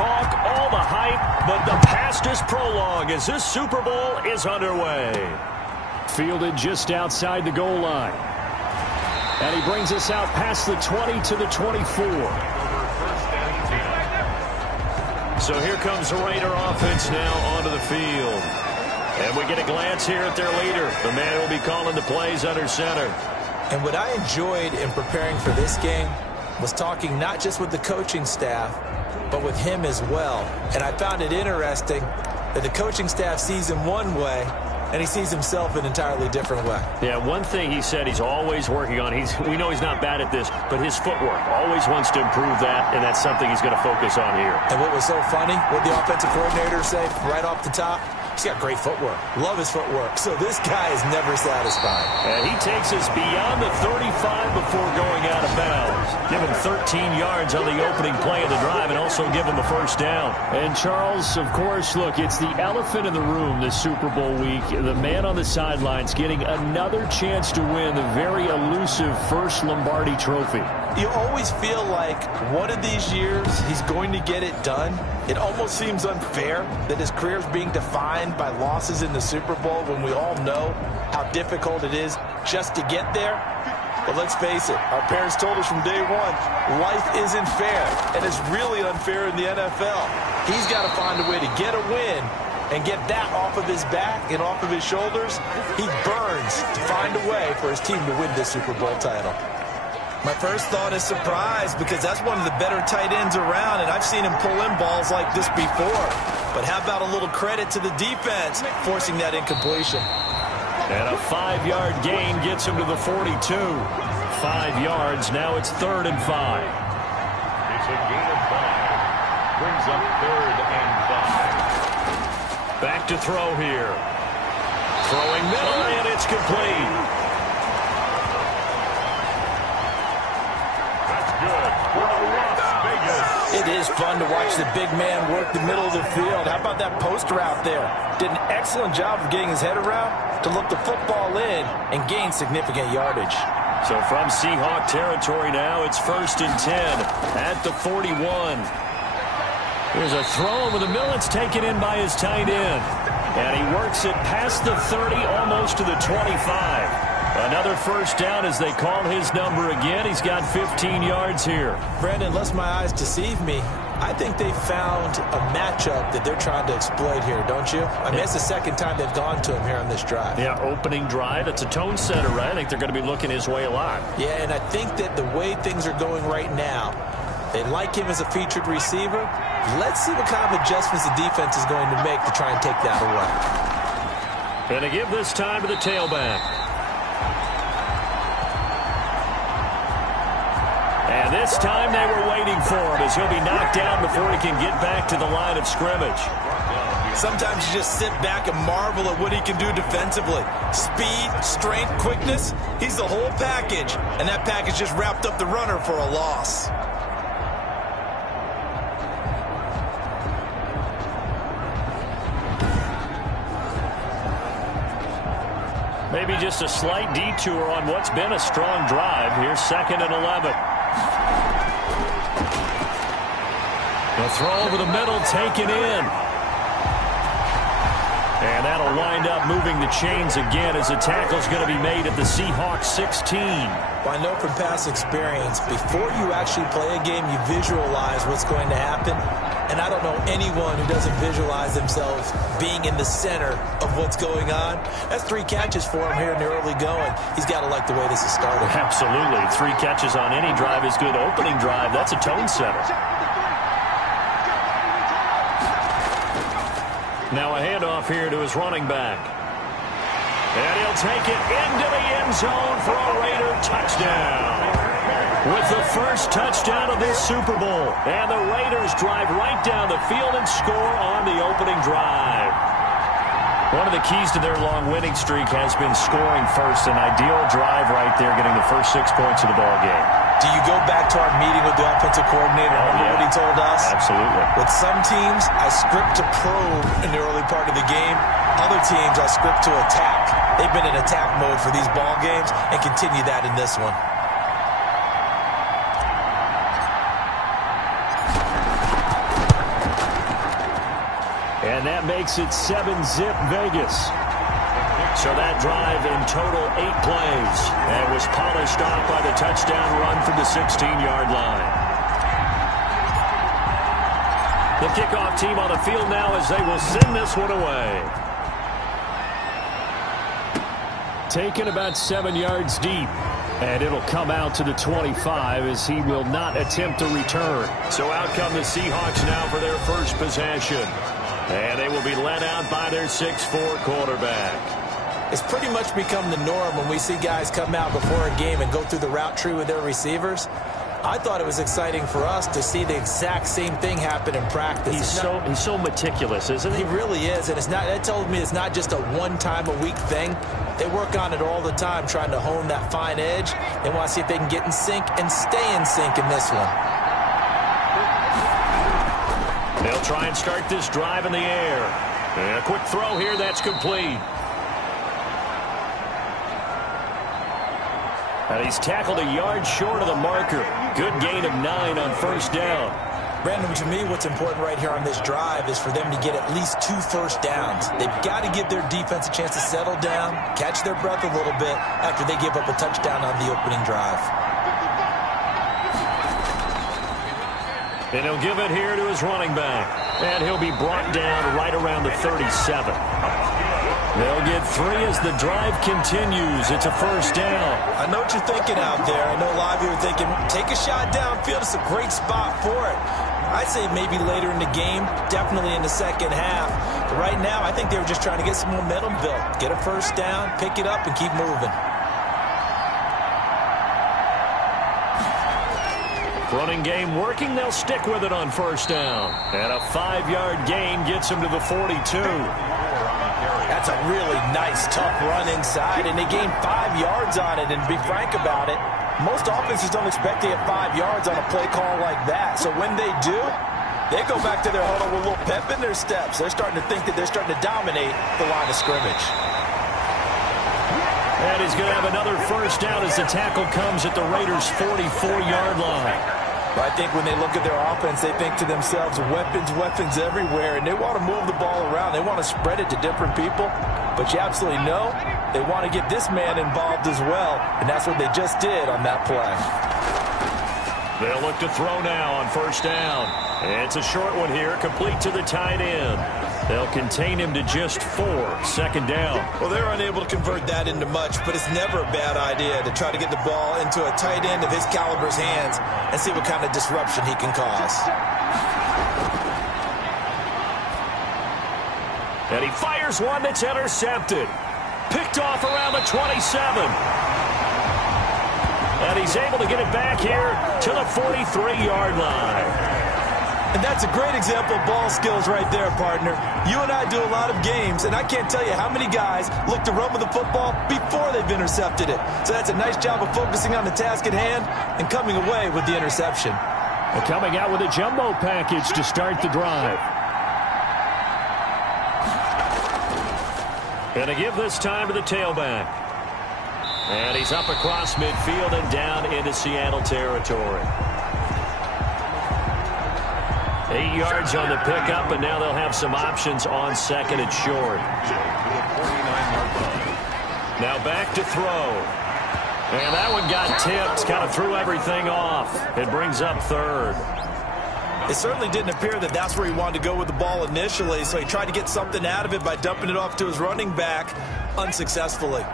talk, all the hype, but the past is prologue as this Super Bowl is underway. Fielded just outside the goal line. And he brings us out past the 20 to the 24. So here comes the Raider offense now onto the field. And we get a glance here at their leader, the man who will be calling the plays under center. And what I enjoyed in preparing for this game was talking not just with the coaching staff, but with him as well. And I found it interesting that the coaching staff sees him one way, and he sees himself an entirely different way. Yeah, one thing he said he's always working on, we know he's not bad at this, but his footwork, always wants to improve that, and that's something he's going to focus on here. And what was so funny, what the offensive coordinator say right off the top, he's got great footwork. Love his footwork. So this guy is never satisfied. And he takes us beyond the 35 before going out of bounds. Give him 13 yards on the opening play of the drive and also give him a first down. And Charles, of course, look, it's the elephant in the room this Super Bowl week. The man on the sidelines getting another chance to win the very elusive first Lombardi trophy. You always feel like one of these years he's going to get it done. It almost seems unfair that his career is being defined by losses in the Super Bowl when we all know how difficult it is just to get there. But let's face it, our parents told us from day one, life isn't fair, and it's really unfair in the NFL. He's got to find a way to get a win and get that off of his back and off of his shoulders. He burns to find a way for his team to win this Super Bowl title. My first thought is surprise, because that's one of the better tight ends around, and I've seen him pull in balls like this before. But how about a little credit to the defense forcing that incompletion? And a 5-yard gain gets him to the 42. 5 yards, now it's 3rd and 5. It's a gain of 5. Brings up 3rd and 5. Back to throw here. Throwing middle, and it's complete. It is fun to watch the big man work the middle of the field. How about that post route there? Did an excellent job of getting his head around to look the football in and gain significant yardage. So from Seahawk territory now, it's 1st and 10 at the 41. Here's a throw over the middle. It's taken in by his tight end. And he works it past the 30, almost to the 25. Another first down as they call his number again. He's got 15 yards here. Brandon, lest my eyes deceive me, I think they found a matchup that they're trying to exploit here, don't you? I mean, it's the second time they've gone to him here on this drive. Yeah, opening drive. It's a tone setter, right? I think they're going to be looking his way a lot. Yeah, and I think that the way things are going right now, they like him as a featured receiver. Let's see what kind of adjustments the defense is going to make to try and take that away. And to give this time to the tailback. And this time they were waiting for him as he'll be knocked down before he can get back to the line of scrimmage. Sometimes you just sit back and marvel at what he can do defensively. Speed, strength, quickness, he's the whole package. And that package just wrapped up the runner for a loss. Maybe just a slight detour on what's been a strong drive. Here's 2nd and 11. The throw over the middle, taken in. And that'll wind up moving the chains again as the tackle's going to be made at the Seahawks 16. Well, I know from past experience, before you actually play a game, you visualize what's going to happen. And I don't know anyone who doesn't visualize themselves being in the center of what's going on. That's 3 catches for him here in the early going. He's got to like the way this is started. Absolutely. 3 catches on any drive is good. Opening drive, that's a tone setter. Now a handoff here to his running back. And he'll take it into the end zone for a Raider touchdown. With the first touchdown of this Super Bowl. And the Raiders drive right down the field and score on the opening drive. One of the keys to their long winning streak has been scoring first. An ideal drive right there, getting the first 6 points of the ball game. Do you go back to our meeting with the offensive coordinator? Remember what he told us? Absolutely. With some teams, I script to probe in the early part of the game. Other teams, I script to attack. They've been in attack mode for these ball games and continue that in this one. And that makes it 7-zip Vegas. So that drive in total 8 plays and was polished off by the touchdown run from the 16-yard line. The kickoff team on the field now as they will send this one away. Taken about 7 yards deep. And it'll come out to the 25 as he will not attempt to return. So out come the Seahawks now for their first possession. And they will be led out by their 6'4" quarterback. It's pretty much become the norm when we see guys come out before a game and go through the route tree with their receivers. I thought it was exciting for us to see the exact same thing happen in practice. He's so meticulous, isn't he? He really is, and that tells me it's not just a one-time-a-week thing. They work on it all the time, trying to hone that fine edge. They want to see if they can get in sync and stay in sync in this one. They'll try and start this drive in the air. And a quick throw here, that's complete. And he's tackled a yard short of the marker. Good gain of 9 on first down. Brandon, to me, what's important right here on this drive is for them to get at least 2 first downs. They've got to give their defense a chance to settle down, catch their breath a little bit after they give up a touchdown on the opening drive. And he'll give it here to his running back. And he'll be brought down right around the 37. They'll get 3 as the drive continues. It's a first down. I know what you're thinking out there. I know a lot of you are thinking, take a shot downfield. It's a great spot for it. I'd say maybe later in the game, definitely in the second half. But right now, I think they were just trying to get some momentum built. Get a first down, pick it up, and keep moving. Running game working. They'll stick with it on first down. And a 5-yard gain gets him to the 42. That's a really nice, tough run inside, and they gained 5 yards on it. And to be frank about it, most offenses don't expect to get 5 yards on a play call like that. So when they do, they go back to their huddle with a little pep in their steps. They're starting to think that they're starting to dominate the line of scrimmage. And he's going to have another first down as the tackle comes at the Raiders' 44-yard line. But I think when they look at their offense, they think to themselves, weapons everywhere, and they want to move the ball around. They want to spread it to different people. But you absolutely know they want to get this man involved as well, and that's what they just did on that play. They'll look to throw now on first down. It's a short one here, complete to the tight end. They'll contain him to just 4, second down. Well, they're unable to convert that into much, but it's never a bad idea to try to get the ball into a tight end of his caliber's hands and see what kind of disruption he can cause. And he fires one that's intercepted. Picked off around the 27. And he's able to get it back here to the 43-yard line. And that's a great example of ball skills right there, partner. You and I do a lot of games, and I can't tell you how many guys look to run with the football before they've intercepted it. So that's a nice job of focusing on the task at hand and coming away with the interception. And coming out with a jumbo package to start the drive. And to give this time to the tailback. And he's up across midfield and down into Seattle territory. 8 yards on the pickup, and now they'll have some options on second and short. Now back to throw. And that one got tipped, kind of threw everything off. It brings up third. It certainly didn't appear that that's where he wanted to go with the ball initially, so he tried to get something out of it by dumping it off to his running back unsuccessfully.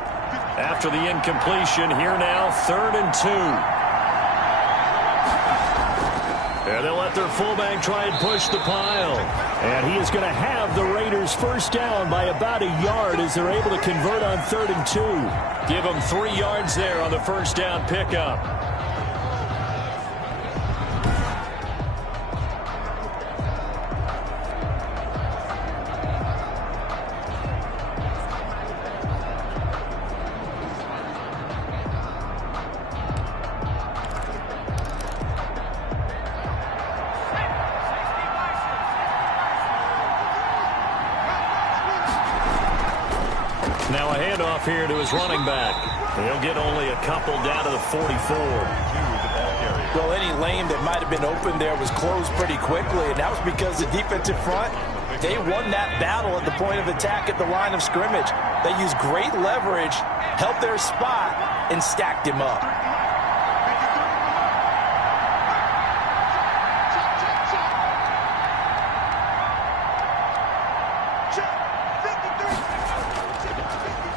After the incompletion, here now, 3rd and 2. And they'll let their fullback try and push the pile. And he is going to have the Raiders first down by about a yard as they're able to convert on 3rd and 2. Give them 3 yards there on the first down pickup. Now a handoff here to his running back. He'll get only a couple down to the 44. Well, any lane that might have been open there was closed pretty quickly, and that was because the defensive front They won that battle at the point of attack at the line of scrimmage. They used great leverage, held their spot, and stacked him up.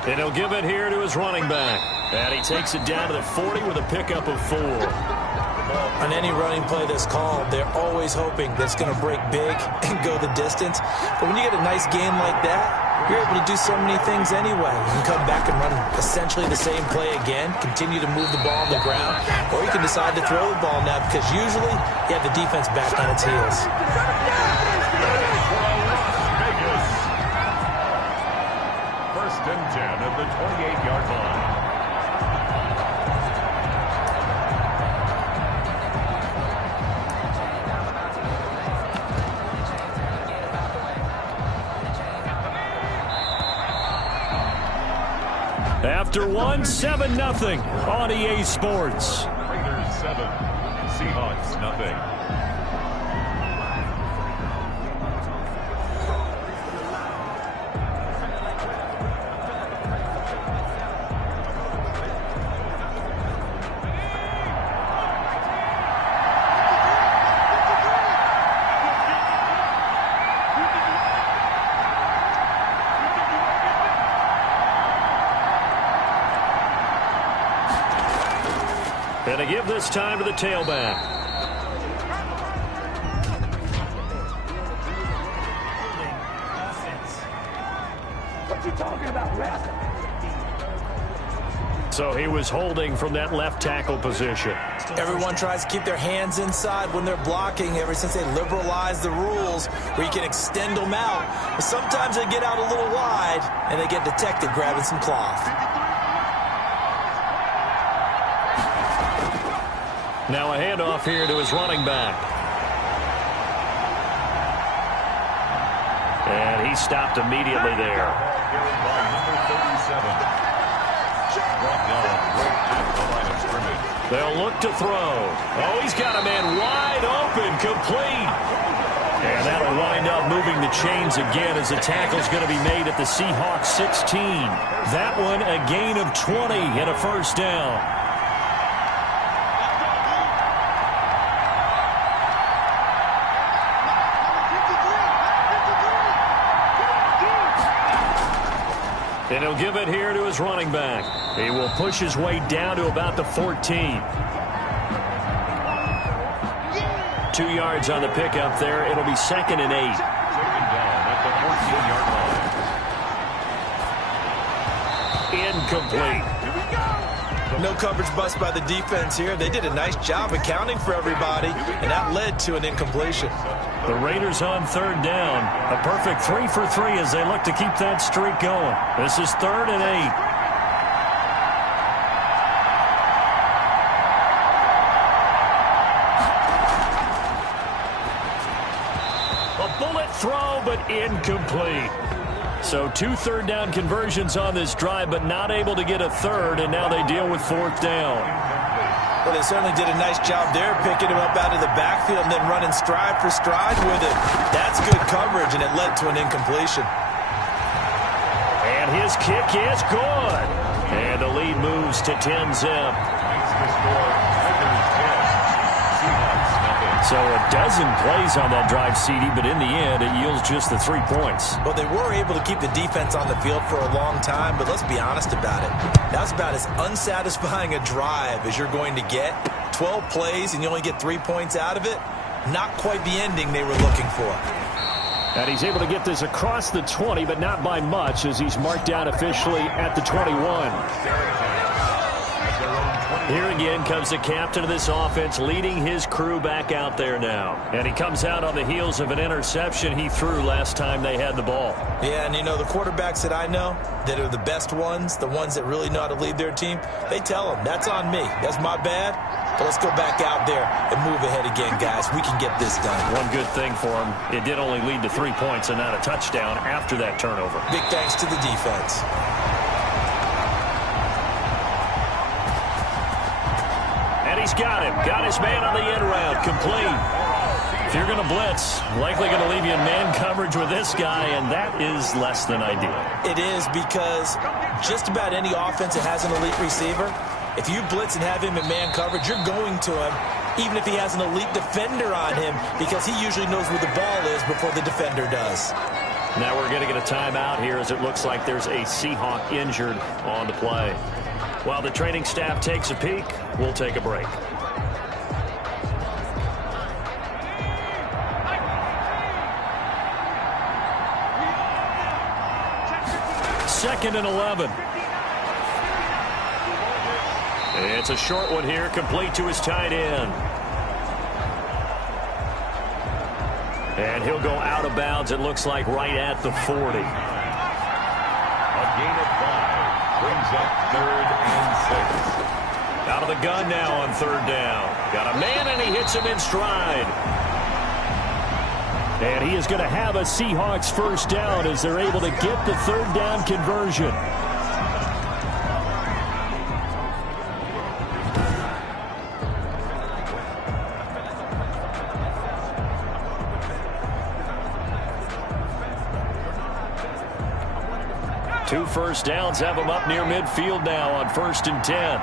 And he'll give it here to his running back. And he takes it down to the 40 with a pickup of 4. On any running play that's called, they're always hoping that it's going to break big and go the distance. But when you get a nice game like that, you're able to do so many things anyway. You can come back and run essentially the same play again, continue to move the ball on the ground, or you can decide to throw the ball now because usually you have the defense back on its heels. First and 10 at the 28-yard line. After 7-0 on EA Sports. Raiders 7, Seahawks nothing. And to give this time to the tailback. What you talking about, ref? So he was holding from that left tackle position. Everyone tries to keep their hands inside when they're blocking ever since they liberalized the rules where you can extend them out. But sometimes they get out a little wide and they get detected grabbing some cloth. Now a handoff here to his running back. And he stopped immediately there. Carried by number 37. Brought down right at the line of scrimmage. They'll look to throw. Oh, he's got a man wide open, complete. And that'll wind up moving the chains again as the tackle's going to be made at the Seahawks 16. That one a gain of 20 and a first down. And he'll give it here to his running back. He will push his way down to about the 14. 2 yards on the pickup there. It'll be 2nd and 8. Second down at the 14-yard line. Incomplete. No coverage bust by the defense here. They did a nice job accounting for everybody, and that led to an incompletion. The Raiders on 3rd down. A perfect 3 for 3 as they look to keep that streak going. This is 3rd and 8. A bullet throw, but incomplete. So 2 third down conversions on this drive, but not able to get a third, and now they deal with 4th down. Well, they certainly did a nice job there, picking him up out of the backfield and then running stride for stride with it. That's good coverage, and it led to an incompletion. And his kick is good. And the lead moves to 10-zip. Makes the score Raiders 10, Seahawks nothing. So a dozen plays on that drive, CD, but in the end, it yields just the 3 points. Well, they were able to keep the defense on the field for a long time, but let's be honest about it. That's about as unsatisfying a drive as you're going to get. 12 plays and you only get 3 points out of it. Not quite the ending they were looking for. And he's able to get this across the 20, but not by much as he's marked down officially at the 21. Here again comes the captain of this offense leading his crew back out there now. And he comes out on the heels of an interception he threw last time they had the ball. Yeah, and you know, the quarterbacks that I know that are the best ones, the ones that really know how to lead their team, they tell them, that's on me. That's my bad. But let's go back out there and move ahead again, guys. We can get this done. One good thing for him, it did only lead to 3 points and not a touchdown after that turnover. Big thanks to the defense. And he's got him. Got his man on the end route. Complete. If you're going to blitz, likely going to leave you in man coverage with this guy, and that is less than ideal. It is, because just about any offense that has an elite receiver, if you blitz and have him in man coverage, you're going to him, even if he has an elite defender on him, because he usually knows where the ball is before the defender does. Now we're going to get a timeout here, as it looks like there's a Seahawk injured on the play. While the training staff takes a peek, we'll take a break. Second and 11. It's a short one here, complete to his tight end. And he'll go out of bounds, it looks like, right at the 40. A gain of 5 brings up 3rd and 6. Out of the gun now on 3rd down. Got a man, and he hits him in stride. And he is going to have a Seahawks first down as they're able to get the 3rd down conversion. Two first downs have him up near midfield now on 1st and 10.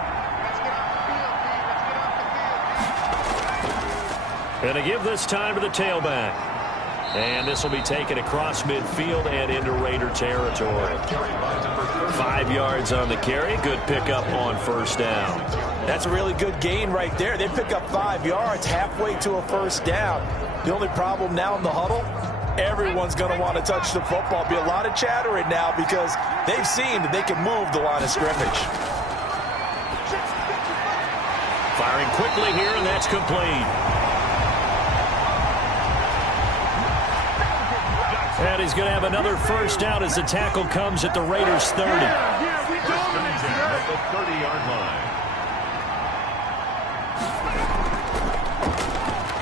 And to give this time to the tailback. And this will be taken across midfield and into Raider territory. 5 yards on the carry. Good pickup on 1st down. That's a really good gain right there. They pick up 5 yards halfway to a 1st down. The only problem now in the huddle, everyone's going to want to touch the football. Be a lot of chatter right now because they've seen that they can move the line of scrimmage. Firing quickly here, and that's complete. And he's going to have another first down as the tackle comes at the Raiders' 30. First and 10 at the 30-yard line.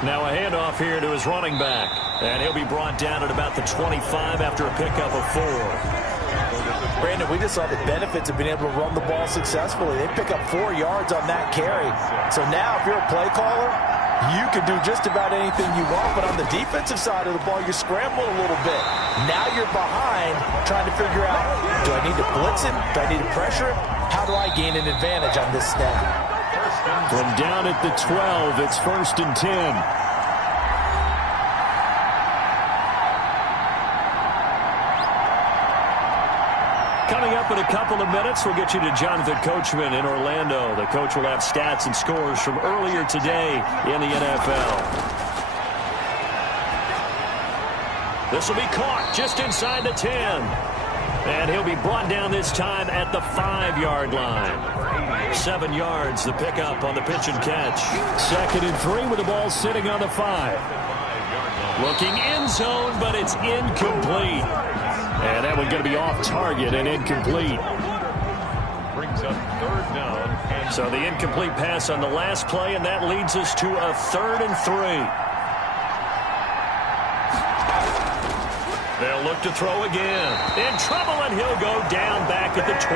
Now a handoff here to his running back. And he'll be brought down at about the 25 after a pickup of 4. Brandon, we just saw the benefits of being able to run the ball successfully. They pick up 4 yards on that carry. So now if you're a play caller, you can do just about anything you want. But on the defensive side of the ball, you're scrambling a little bit. Now you're behind trying to figure out, do I need to blitz him? Do I need to pressure him? How do I gain an advantage on this snap? From down at the 12, it's 1st and 10. Coming up in a couple of minutes, we'll get you to Jonathan Coachman in Orlando. The coach will have stats and scores from earlier today in the NFL. This will be caught just inside the 10. And he'll be brought down this time at the 5-yard line. 7 yards, the pickup on the pitch and catch. 2nd and 3 with the ball sitting on the 5. Looking end zone, but it's incomplete. And that one's going to be off target and incomplete. Brings up 3rd down. And So the incomplete pass on the last play, and that leads us to a 3rd and 3. They'll look to throw again. In trouble, and he'll go down back at the 12.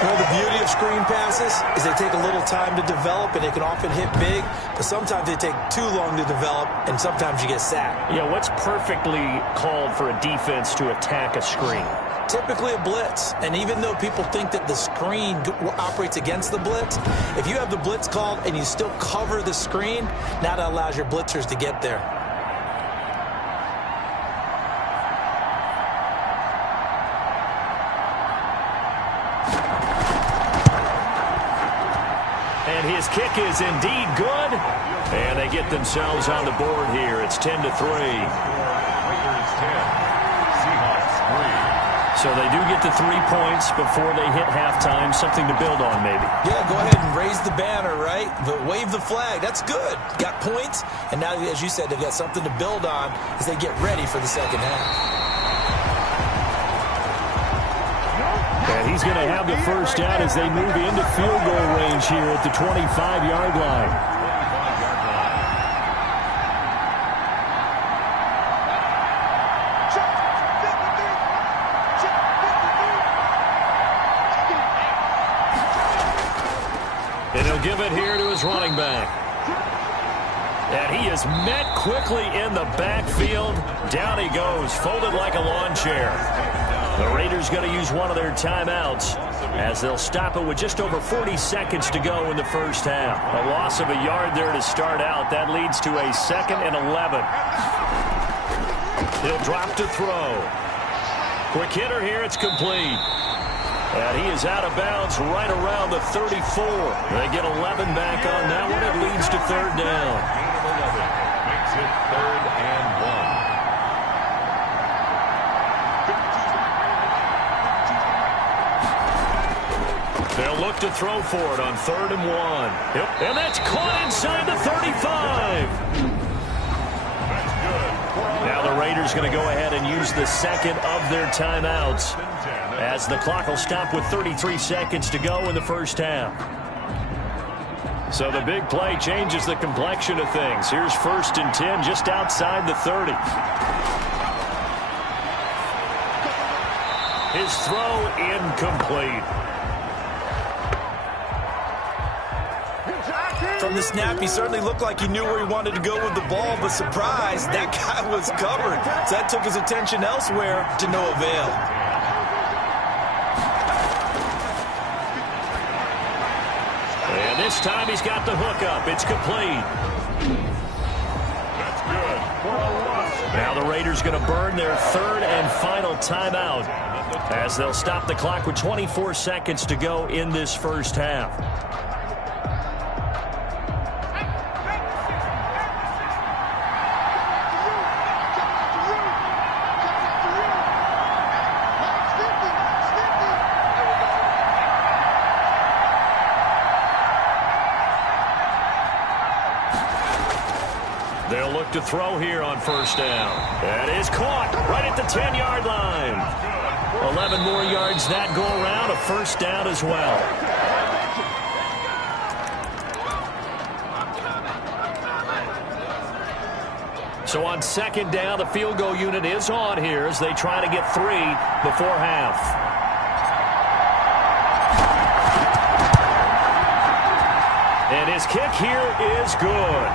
Well, the beauty of screen passes is they take a little time to develop, and they can often hit big, but sometimes they take too long to develop, and sometimes you get sacked. Yeah, what's perfectly called for a defense to attack a screen? Typically a blitz, and even though people think that the screen operates against the blitz, if you have the blitz called and you still cover the screen, now that allows your blitzers to get there. And his kick is indeed good. And they get themselves on the board here. It's 10-3. Raiders 10, Seahawks 3. So they do get the 3 points before they hit halftime. Something to build on, maybe. Yeah, go ahead and raise the banner, right? But wave the flag. That's good. Got points. And now, as you said, they've got something to build on as they get ready for the second half. And he's going to have the first down as they move into field goal range here at the 25-yard line. And he'll He'll give it here to his running back. And he is met quickly in the backfield. Down he goes, folded like a lawn chair. The Raiders going to use one of their timeouts as they'll stop it with just over 40 seconds to go in the first half. A loss of a yard there to start out. That leads to a 2nd and 11. He'll drop to throw. Quick hitter here. It's complete. And he is out of bounds right around the 34. They get 11 back on that one. It leads to 3rd down. Makes it 3rd and 1. They'll look to throw for it on 3rd and 1. Yep. And that's caught inside the 35. Now the Raiders going to go ahead and use the second of their timeouts as the clock will stop with 33 seconds to go in the first half. So the big play changes the complexion of things. Here's 1st and 10 just outside the 30. His throw incomplete. From the snap, he certainly looked like he knew where he wanted to go with the ball, but surprise, that guy was covered. So that took his attention elsewhere to no avail. And this time he's got the hook up. It's complete. That's good for a loss. Now the Raiders going to burn their 3rd and final timeout as they'll stop the clock with 24 seconds to go in this first half. They'll look to throw here on 1st down. That is caught right at the 10-yard line. 11 more yards that go around, a 1st down as well. So on 2nd down, the field goal unit is on here as they try to get 3 before half. And his kick here is good.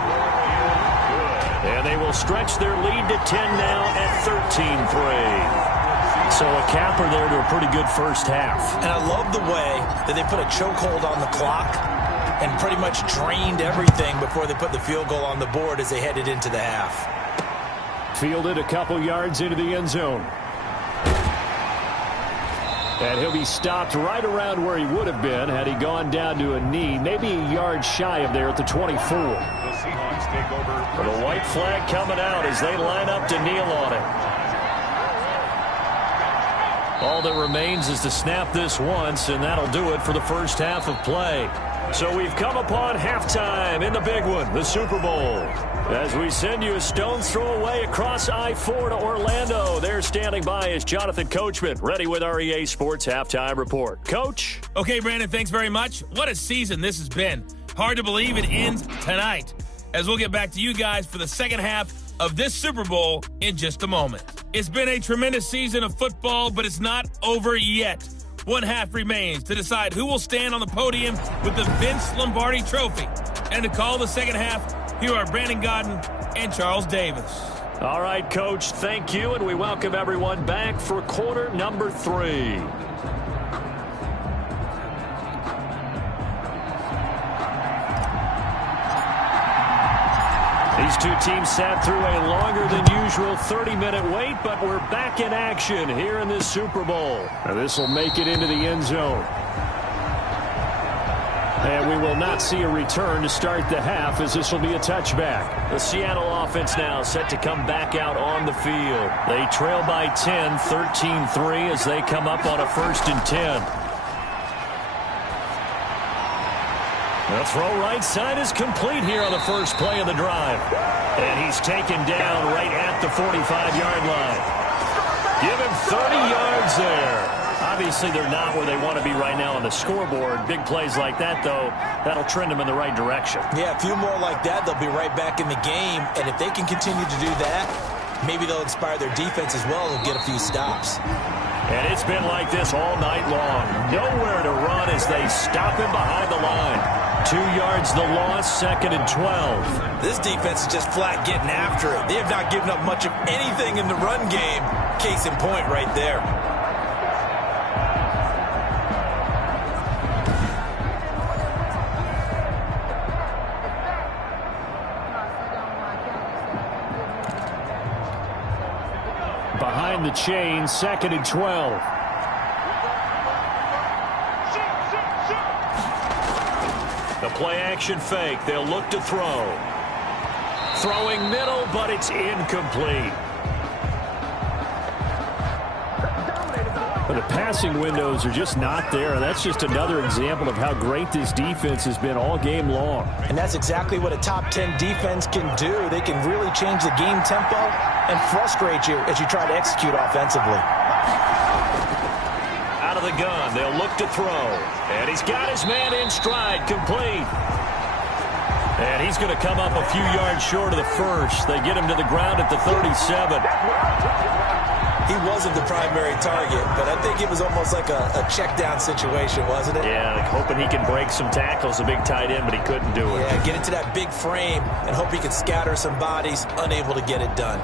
And they will stretch their lead to 10 now at 13-3. So a capper there to a pretty good first half. And I love the way that they put a chokehold on the clock and pretty much drained everything before they put the field goal on the board as they headed into the half. Fielded a couple yards into the end zone. And he'll be stopped right around where he would have been had he gone down to a knee, maybe a yard shy of there at the 24. The Seahawks take over. The white flag coming out as they line up to kneel on it. All that remains is to snap this once, and that'll do it for the first half of play. So we've come upon halftime in the big one, the Super Bowl. As we send you a stone's throw away across I-4 to Orlando. There standing by is Jonathan Coachman, ready with our EA Sports Halftime Report. Coach? Okay, Brandon, thanks very much. What a season this has been. Hard to believe it ends tonight, as we'll get back to you guys for the second half of this Super Bowl in just a moment. It's been a tremendous season of football, but it's not over yet. One half remains to decide who will stand on the podium with the Vince Lombardi Trophy. And to call the second half, here are Brandon Gaudin and Charles Davis. All right, Coach, thank you, and we welcome everyone back for quarter number 3. These two teams sat through a longer than usual 30-minute wait, but we're back in action here in this Super Bowl. Now this will make it into the end zone. And we will not see a return to start the half, as this will be a touchback. The Seattle offense now set to come back out on the field. They trail by 10, 13-3 as they come up on a 1st and 10. The throw right side is complete here on the first play of the drive. And he's taken down right at the 45-yard line. Give him 30 yards there. Obviously, they're not where they want to be right now on the scoreboard. Big plays like that, though, that'll trend them in the right direction. Yeah, a few more like that, they'll be right back in the game. And if they can continue to do that, maybe they'll inspire their defense as well and get a few stops. And it's been like this all night long. Nowhere to run as they stop him behind the line. 2 yards the loss, 2nd and 12. This defense is just flat getting after it. They have not given up much of anything in the run game. Case in point right there. Behind the chain, 2nd and 12. The play-action fake. They'll look to throw. Throwing middle, but it's incomplete. But the passing windows are just not there. That's just another example of how great this defense has been all game long. And that's exactly what a top 10 defense can do. They can really change the game tempo and frustrate you as you try to execute offensively. Out of the gun, they'll look to throw. And he's got his man in stride, complete. And he's going to come up a few yards short of the first. They get him to the ground at the 37. He wasn't the primary target, but I think it was almost like a check down situation, wasn't it? Yeah, like hoping he can break some tackles, a big tight end, but he couldn't do it. Yeah, get into that big frame and hope he can scatter some bodies, unable to get it done.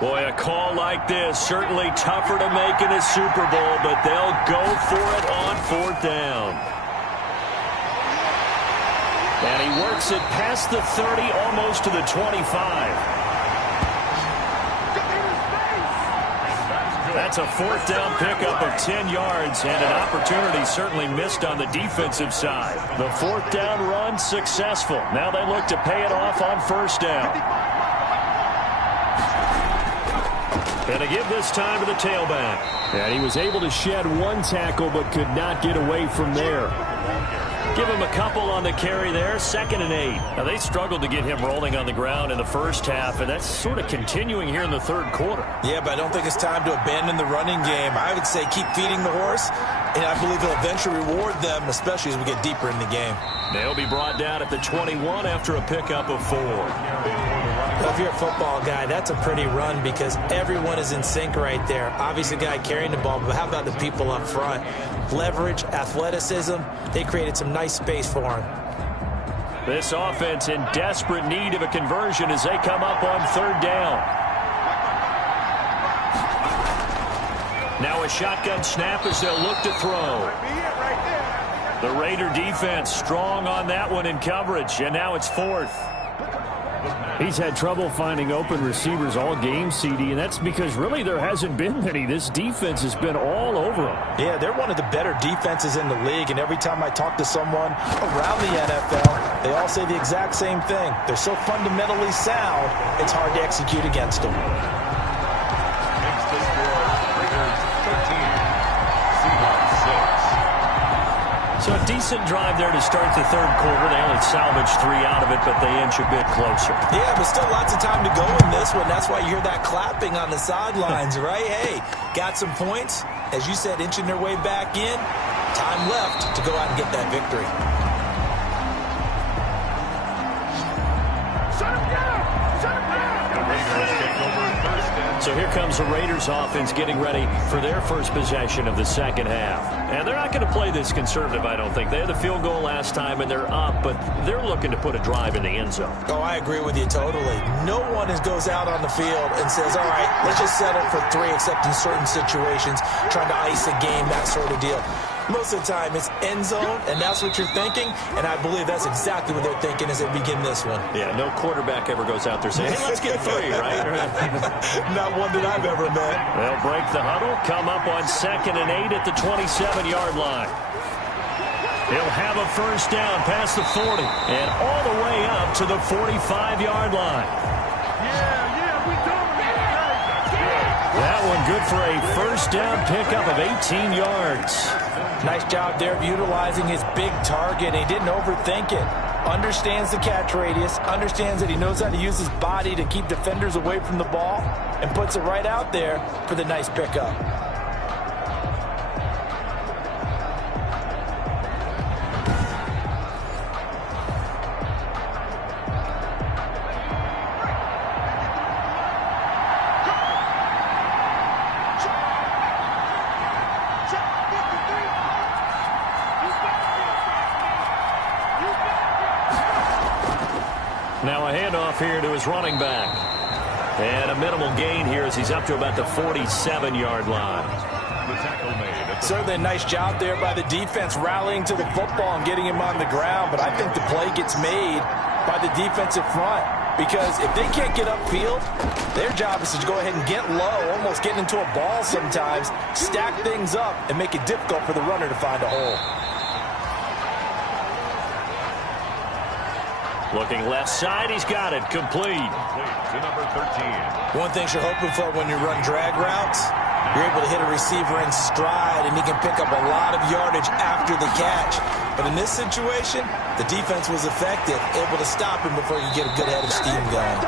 Boy, a call like this, certainly tougher to make in a Super Bowl, but they'll go for it on 4th down. And he works it past the 30, almost to the 25. That's a 4th down pickup of 10 yards, and an opportunity certainly missed on the defensive side. The 4th down run successful. Now they look to pay it off on 1st down. And to give this time to the tailback. And he was able to shed one tackle but could not get away from there. Give him a couple on the carry there, 2nd and 8. Now they struggled to get him rolling on the ground in the first half, and that's sort of continuing here in the 3rd quarter. Yeah, but I don't think it's time to abandon the running game. I would say keep feeding the horse, and I believe he'll eventually reward them, especially as we get deeper in the game. They'll be brought down at the 21 after a pickup of 4. Well, if you're a football guy, that's a pretty run because everyone is in sync right there. Obviously, the guy carrying the ball, but how about the people up front? Leverage, athleticism, they created some nice space for him. This offense in desperate need of a conversion as they come up on 3rd down. Now a shotgun snap as they'll look to throw. The Raider defense strong on that one in coverage, and now it's 4th. He's had trouble finding open receivers all game, CD, and that's because really there hasn't been many. This defense has been all over them. Yeah, they're one of the better defenses in the league, and every time I talk to someone around the NFL, they all say the exact same thing. They're so fundamentally sound, it's hard to execute against them. Makes the score Raiders 13, Seahawks 6. So a decent drive there to start the 3rd quarter. They only salvaged 3 out of it, but they inch a bit closer. Yeah, but still lots of time to go in this one. That's why you hear that clapping on the sidelines, right? Hey, got some points. As you said, inching their way back in. Time left to go out and get that victory. So here comes the Raiders offense getting ready for their first possession of the 2nd half. And they're not going to play this conservative, I don't think. They had the field goal last time, and they're up, but they're looking to put a drive in the end zone. Oh, I agree with you totally. No one goes out on the field and says, all right, let's just settle for 3, except in certain situations, trying to ice a game, that sort of deal. Most of the time, it's end zone, and that's what you're thinking, and I believe that's exactly what they're thinking as they begin this one. Yeah, no quarterback ever goes out there saying, hey, let's get 3, right? Not one that I've ever met. They'll break the huddle, come up on 2nd and 8 at the 27-yard line. He'll have a 1st down past the 40 and all the way up to the 45-yard line. That one good for a 1st down pickup of 18 yards. Nice job there of utilizing his big target. He didn't overthink it. Understands the catch radius. Understands that he knows how to use his body to keep defenders away from the ball. And puts it right out there for the nice pickup. Now a handoff here to his running back. And a minimal gain here as he's up to about the 47-yard line. The tackle made. Certainly a nice job there by the defense rallying to the football and getting him on the ground. But I think the play gets made by the defensive front. Because if they can't get upfield, their job is to go ahead and get low, almost getting into a ball sometimes, stack things up, and make it difficult for the runner to find a hole. Looking left side, he's got it. Complete. To number 13. One thing you're hoping for when you run drag routes, you're able to hit a receiver in stride, and he can pick up a lot of yardage after the catch. But in this situation, the defense was effective, able to stop him before you get a good head of steam going.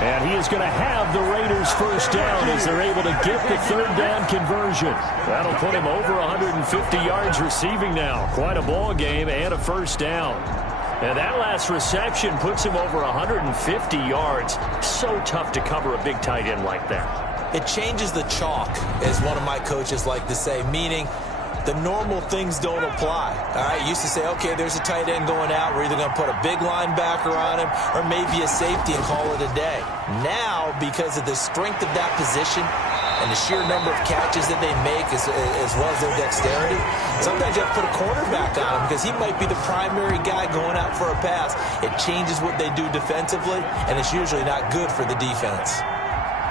And he is going to have the Raiders first down as they're able to get the third down conversion. That'll put him over 150 yards receiving now. Quite a ball game and a first down. And that last reception puts him over 150 yards. So tough to cover a big tight end like that. It changes the chalk, as one of my coaches like to say, meaning the normal things don't apply. All right, used to say, okay, there's a tight end going out. We're either going to put a big linebacker on him or maybe a safety and call it a day. Now, because of the strength of that position and the sheer number of catches that they make as well as their dexterity, sometimes you have to put a cornerback on him because he might be the primary guy going out for a pass. It changes what they do defensively, and it's usually not good for the defense.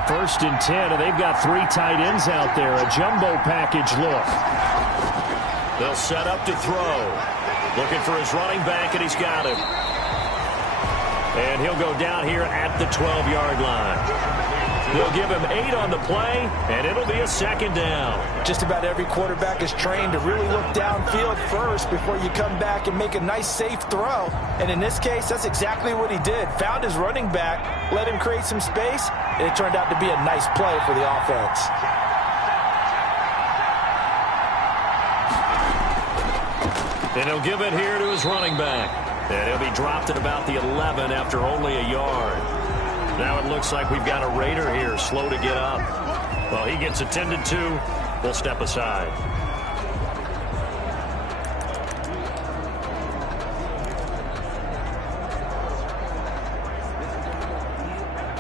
1st and 10, and they've got 3 tight ends out there. A jumbo package look. They'll set up to throw. Looking for his running back, and he's got him. And he'll go down here at the 12-yard line. They'll give him 8 on the play, and it'll be a second down. Just about every quarterback is trained to really look downfield first before you come back and make a nice, safe throw. And in this case, that's exactly what he did. Found his running back, let him create some space, and it turned out to be a nice play for the offense. And he'll give it here to his running back. And he'll be dropped at about the 11 after only a yard. Now it looks like we've got a Raider here slow to get up. Well, he gets attended to. We'll step aside.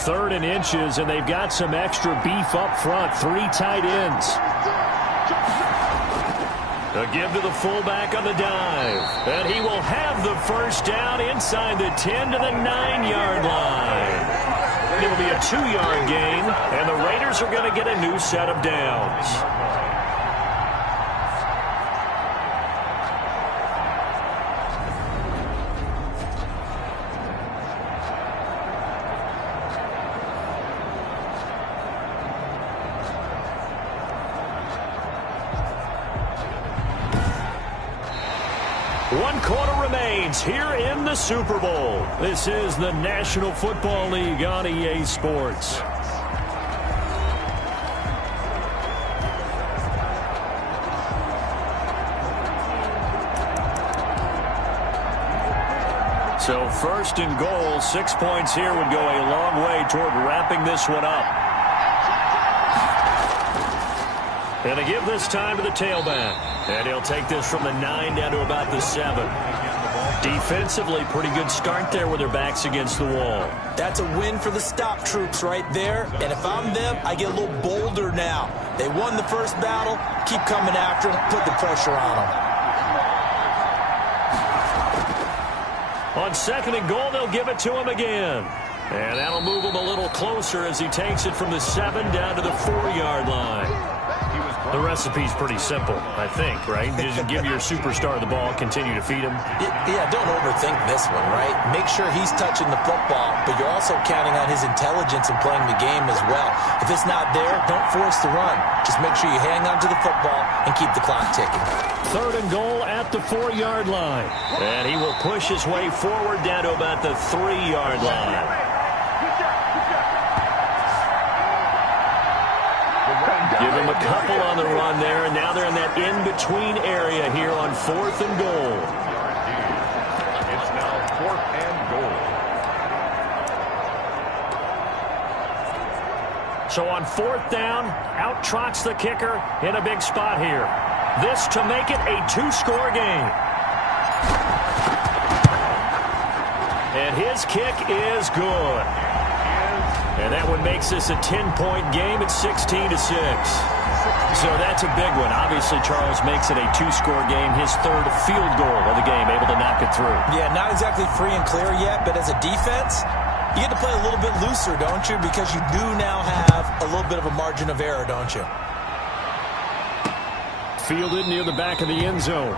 Third and inches, and they've got some extra beef up front. 3 tight ends. A give to the fullback on the dive. And he will have the first down inside the 10 to the 9-yard line. It'll be a 2-yard gain, and the Raiders are going to get a new set of downs. One quarter remains here in the Super Bowl. This is the National Football League on EA Sports. So 1st and goal, 6 points here would go a long way toward wrapping this one up. And to give this time to the tailback. And he'll take this from the 9 down to about the 7. Defensively, pretty good start there with their backs against the wall. That's a win for the stop troops right there. And if I'm them, I get a little bolder now. They won the first battle. Keep coming after them. Put the pressure on them. On 2nd and goal, they'll give it to him again. And that'll move him a little closer as he takes it from the 7 down to the 4-yard line. The recipe's pretty simple, I think, right? Just give your superstar the ball, continue to feed him. Yeah, don't overthink this one, right? Make sure he's touching the football, but you're also counting on his intelligence in playing the game as well. If it's not there, don't force the run. Just make sure you hang on to the football and keep the clock ticking. 3rd and goal at the 4-yard line. And he will push his way forward down to about the 3-yard line. Give him a couple on the run there, and now they're in that in-between area here on 4th and goal. It's now 4th and goal. So on 4th down, out trots the kicker in a big spot here. This to make it a 2-score game. And his kick is good. And that one makes this a 10-point game at 16-6. So that's a big one. Obviously, Charles makes it a 2-score game. His third field goal of the game, able to knock it through. Yeah, not exactly free and clear yet, but as a defense, you get to play a little bit looser, don't you? Because you do now have a little bit of a margin of error, don't you? Fielded near the back of the end zone.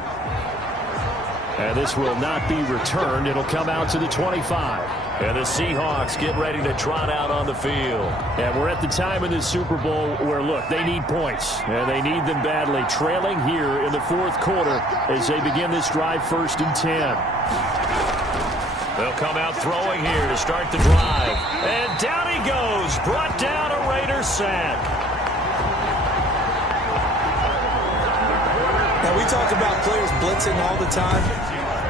And this will not be returned. It'll come out to the 25. And the Seahawks get ready to trot out on the field. And we're at the time in this Super Bowl where, look, they need points. And they need them badly. Trailing here in the fourth quarter as they begin this drive, 1st and 10. They'll come out throwing here to start the drive. And down he goes. Brought down a Raider sack. Now, we talk about players blitzing all the time.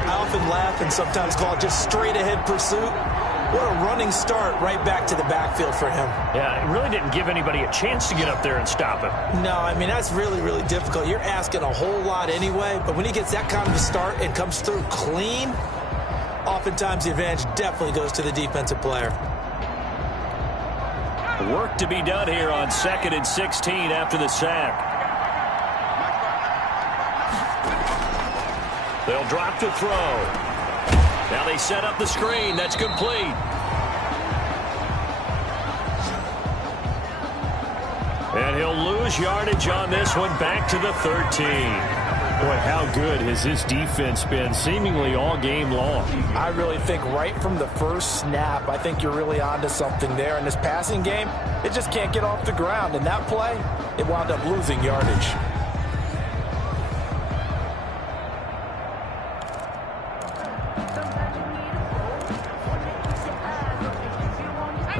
I often laugh and sometimes call it just straight-ahead pursuit. What a running start right back to the backfield for him. Yeah, it really didn't give anybody a chance to get up there and stop him. No, I mean, that's really, really difficult. You're asking a whole lot anyway, but when he gets that kind of a start and comes through clean, oftentimes the advantage definitely goes to the defensive player. Work to be done here on 2nd and 16 after the sack. They'll drop to throw. Now they set up the screen. That's complete. And he'll lose yardage on this one, back to the 13. Boy, how good has this defense been seemingly all game long? I really think right from the first snap, I think you're really onto something there. In this passing game, it just can't get off the ground. And that play, it wound up losing yardage.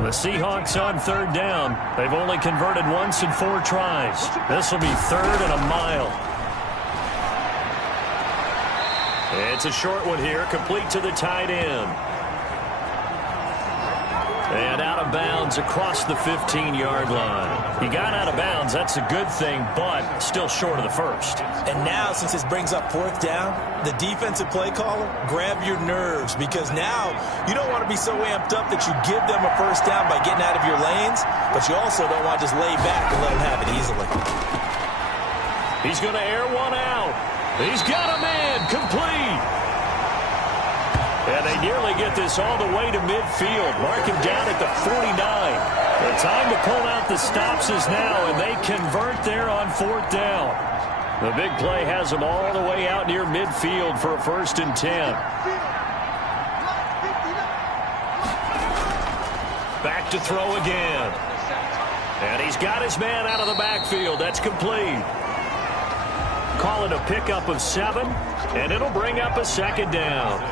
The Seahawks on 3rd down. They've only converted once in 4 tries. This will be 3rd and a mile. It's a short one here, complete to the tight end. And out of bounds across the 15-yard line. He got out of bounds. That's a good thing, but still short of the first. And now, since this brings up 4th down, the defensive play caller, grab your nerves, because now you don't want to be so amped up that you give them a first down by getting out of your lanes, but you also don't want to just lay back and let them have it easily. He's going to air one out. He's got a man, complete. And they nearly get this all the way to midfield. Mark him down at the 49. The time to pull out the stops is now, and they convert there on 4th down. The big play has them all the way out near midfield for a 1st and 10. Back to throw again. And he's got his man out of the backfield. That's complete. Call it a pickup of 7, and it'll bring up a 2nd down.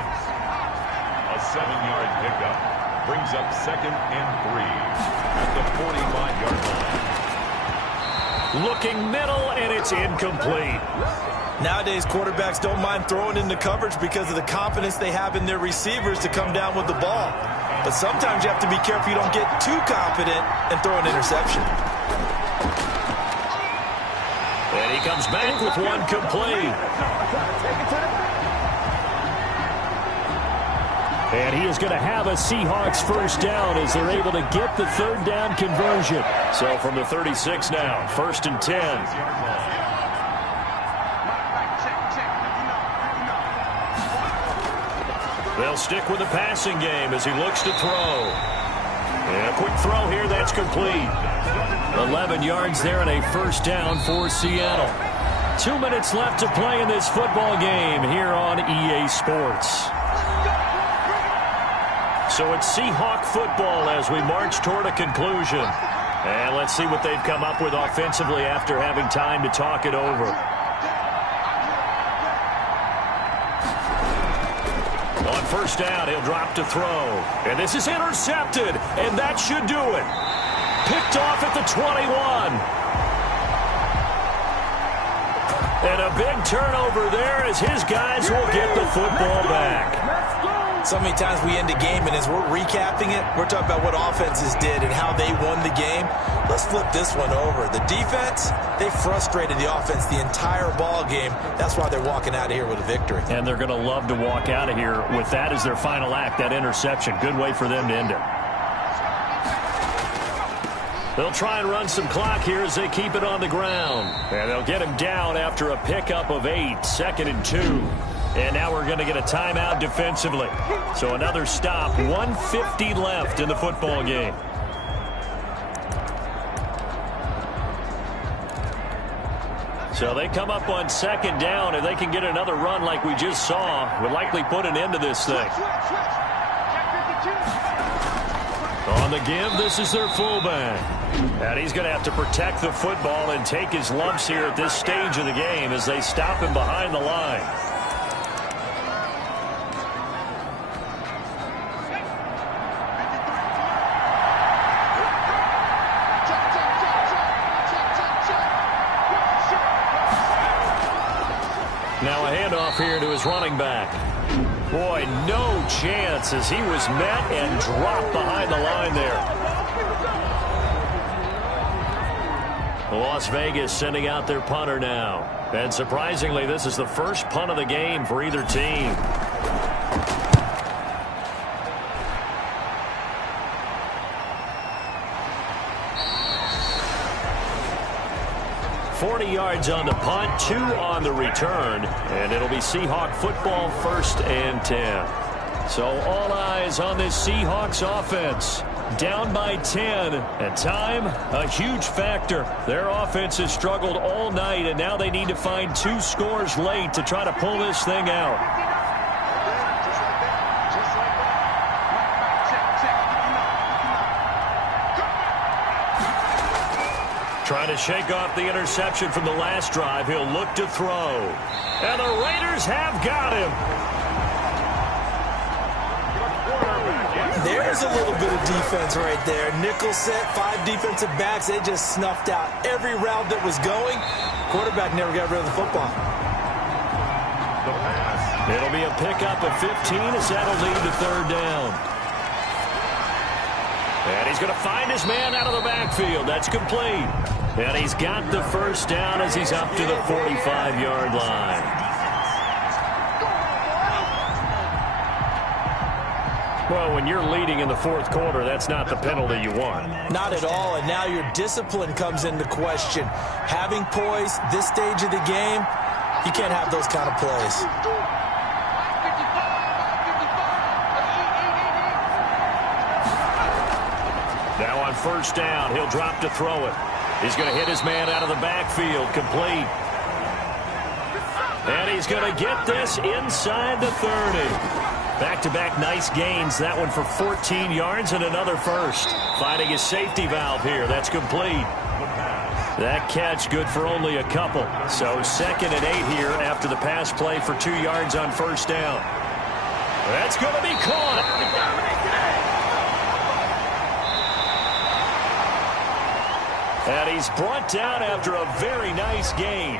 A 7-yard pickup brings up 2nd and 3 at the 45-yard line. Looking middle, and it's incomplete. Nowadays, quarterbacks don't mind throwing into coverage because of the confidence they have in their receivers to come down with the ball. But sometimes you have to be careful you don't get too confident and throw an interception. And he comes back with one complete. And he is going to have a Seahawks 1st down as they're able to get the 3rd down conversion. So from the 36 now, 1st and 10. They'll stick with the passing game as he looks to throw. And a quick throw here, that's complete. 11 yards there and a 1st down for Seattle. 2 minutes left to play in this football game here on EA Sports. So it's Seahawk football as we march toward a conclusion. And let's see what they've come up with offensively after having time to talk it over. On 1st down, he'll drop to throw. And this is intercepted, and that should do it. Picked off at the 21. And a big turnover there as his guys will get the football back. So many times we end a game, and as we're recapping it, we're talking about what offenses did and how they won the game. Let's flip this one over. The defense, they frustrated the offense the entire ball game. That's why they're walking out of here with a victory. And they're going to love to walk out of here with that as their final act, that interception. Good way for them to end it. They'll try and run some clock here as they keep it on the ground. And they'll get him down after a pickup of 8, 2nd and 2. And now we're going to get a timeout defensively. So another stop, 1:50 left in the football game. So they come up on 2nd down, and they can get another run like we just saw. Would likely put an end to this thing. On the give, this is their fullback. And he's going to have to protect the football and take his lumps here at this stage of the game as they stop him behind the line. Now a handoff here to his running back. Boy, no chance as he was met and dropped behind the line there. Las Vegas sending out their punter now. And surprisingly, this is the first punt of the game for either team. $40 yards on the punt, 2 on the return, and it'll be Seahawk football, 1st and 10. So all eyes on this Seahawks offense. Down by 10, and time, a huge factor. Their offense has struggled all night, and now they need to find 2 scores late to try to pull this thing out. Trying to shake off the interception from the last drive. He'll look to throw. And the Raiders have got him. There's a little bit of defense right there. Nickel set, 5 defensive backs. They just snuffed out every route that was going. Quarterback never got rid of the football. It'll be a pickup of 15 as that'll lead to 3rd down. And he's going to find his man out of the backfield. That's complete. And he's got the 1st down as he's up to the 45-yard line. Well, when you're leading in the 4th quarter, that's not the penalty you want. Not at all, and now your discipline comes into question. Having poise this stage of the game, you can't have those kind of plays. Now on 1st down, he'll drop to throw it. He's going to hit his man out of the backfield, complete. And he's going to get this inside the 30. Back-to-back nice gains. That one for 14 yards and another 1st. Finding his safety valve here. That's complete. That catch good for only a couple. So 2nd and 8 here after the pass play for 2 yards on 1st down. That's going to be caught. And he's brought down after a very nice gain.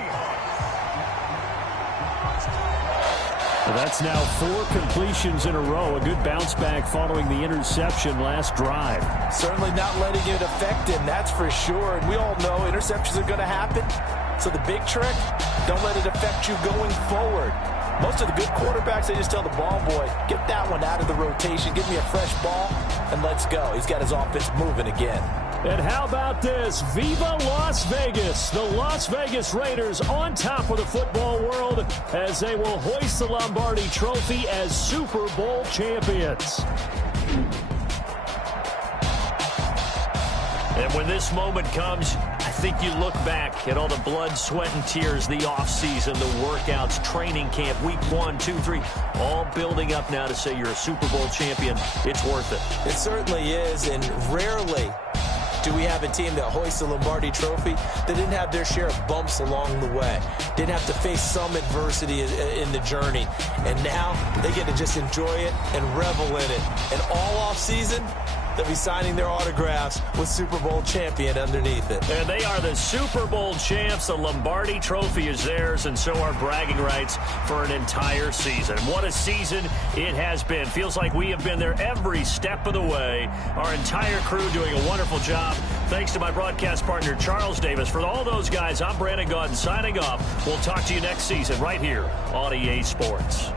Well, that's now 4 completions in a row. A good bounce back following the interception last drive. Certainly not letting it affect him, that's for sure. And we all know interceptions are going to happen. So the big trick, don't let it affect you going forward. Most of the good quarterbacks, they just tell the ball boy, get that one out of the rotation, give me a fresh ball, and let's go. He's got his offense moving again. And how about this? Viva Las Vegas! The Las Vegas Raiders on top of the football world as they will hoist the Lombardi Trophy as Super Bowl champions. And when this moment comes, I think you look back at all the blood, sweat, and tears, the offseason, the workouts, training camp, week 1, 2, 3, all building up now to say you're a Super Bowl champion. It's worth it. It certainly is, and rarely do we have a team that hoists the Lombardi Trophy that didn't have their share of bumps along the way, didn't have to face some adversity in the journey, and now they get to just enjoy it and revel in it. And all offseason, they'll be signing their autographs with Super Bowl champion underneath it. And they are the Super Bowl champs. The Lombardi Trophy is theirs, and so are bragging rights for an entire season. What a season it has been. Feels like we have been there every step of the way. Our entire crew doing a wonderful job. Thanks to my broadcast partner, Charles Davis. For all those guys, I'm Brandon Gaudin signing off. We'll talk to you next season right here on EA Sports.